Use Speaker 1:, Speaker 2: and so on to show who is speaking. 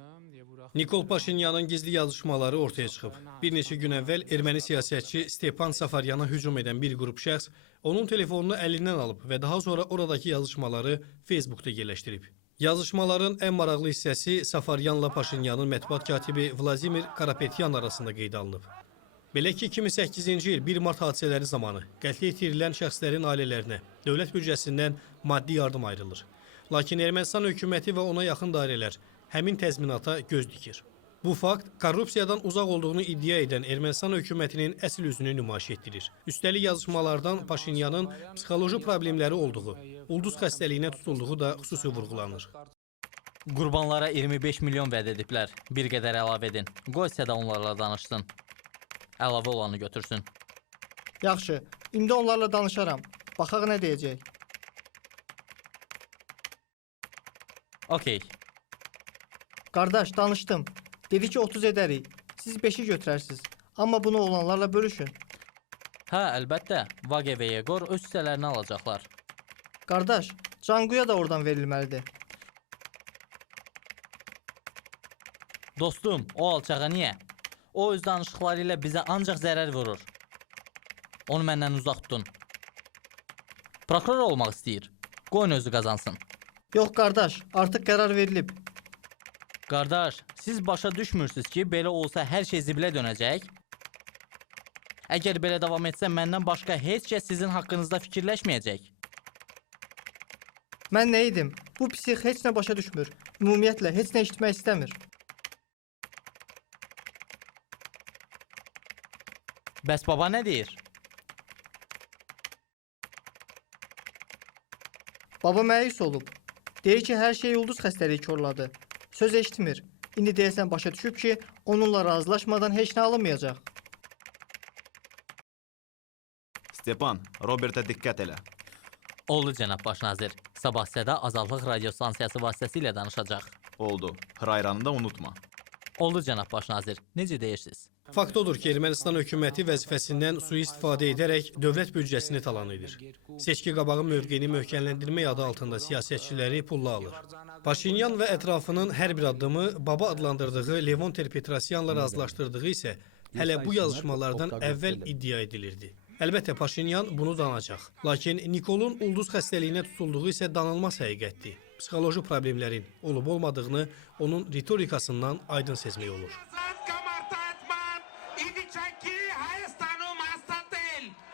Speaker 1: Nikol Paşinyanın gizli yazışmaları ortaya çıxıb. Bir neçə gün əvvəl erməni siyasətçi Stepan Safaryana hücum edən bir qrup şəxs onun telefonunu əlindən alıb və daha sonra oradakı yazışmaları Facebookda yerləşdirib. Yazışmaların ən maraqlı hissəsi Safaryanla Paşinyanın mətbuat katibi Vladimir Karapetyan arasında qeydə alınıb. Belə ki, 2008-ci il 1 mart hadisələri zamanı qətlə yetirilən şəxslərin ailələrinə dövlət büdcəsindən maddi yardım ayrılır. Lakin Ermənistan hökuməti və ona yaxın dairələr həmin təzminata göz dikir. Bu fakt korrupsiyadan uzaq olduğunu iddia edən Ermənistan hökumətinin əsl üzünü nümayiş etdirir. Üstəlik yazışmalardan Paşinyanın psixoloji problemləri olduğu, ulduz xəstəliyinə tutulduğu da xüsusi vurğulanır.
Speaker 2: Qurbanlara 25 milyon vəd ediblər. Bir qədər əlavə edin. Qoy Səda onlarla danışsın. Əlavə olanı götürsün.
Speaker 3: Yaxşı, indi onlarla danışaram. Baxaq nə deyəcək.
Speaker 2: Okey.
Speaker 3: Qardaş, danışdım. Dedi ki 30 edərik. Siz 5-i götürərsiniz. Amma bunu olanlarla bölüşün.
Speaker 2: Hə, əlbəttə. Vage və Yegor öz hissələrini alacaqlar.
Speaker 3: Qardaş, Canquya da oradan verilməlidir.
Speaker 2: Dostum, o alçağa niyə? O öz danışıqları ilə bizə ancaq zərər vurur. Onu məndən uzaq tutun. Prokuror olmaq istəyir. Qoyun özü qazansın.
Speaker 3: Yox qardaş, artıq qərar verilib.
Speaker 2: Qardaş, siz başa düşmürsünüz ki, belə olsa hər şey zibilə dönəcək? Əgər belə davam etsə, məndən başqa heç kəs sizin haqqınızda fikirləşməyəcək.
Speaker 3: Mən nə edim? Bu psix heç nə başa düşmür. Ümumiyyətlə, heç nə eşitmək istəmir.
Speaker 2: Bəs baba nə deyir?
Speaker 3: Baba məyus olub. Deyir ki, hər şey ulduz xəstəliyi korladı. Söz eşitmir. İndi deyəsən başa düşüb ki, onunla razılaşmadan heç nə alınmayacaq.
Speaker 4: Stepan, Robertə diqqət elə.
Speaker 2: Oldu cənab baş nazir. Sabah Səda Azadlıq radiostansiyası vasitəsilə danışacaq.
Speaker 4: Oldu. Hrayranı da unutma.
Speaker 2: Oldu cənab baş nazir. Necə deyirsiniz?
Speaker 1: Fakt odur ki, Ermənistan hökuməti vəzifəsindən sui-istifadə edərək dövlət büdcəsini talan edir. Seçki qabağı mövqeyini möhkəmləndirmək adı altında siyasətçiləri pulla alır. Paşinyan və ətrafının hər bir addımı baba adlandırdığı Levon Ter-Petrosyanla razılaşdırdığı isə hələ bu yazışmalardan əvvəl iddia edilirdi. Əlbəttə, Paşinyan bunu danacaq. Lakin Nikolun ulduz xəstəliyinə tutulduğu isə danılmaz həqiqətdir. Psixoloji problemlərin olub-olmadığını onun ritorikasından aydın sezmək olur.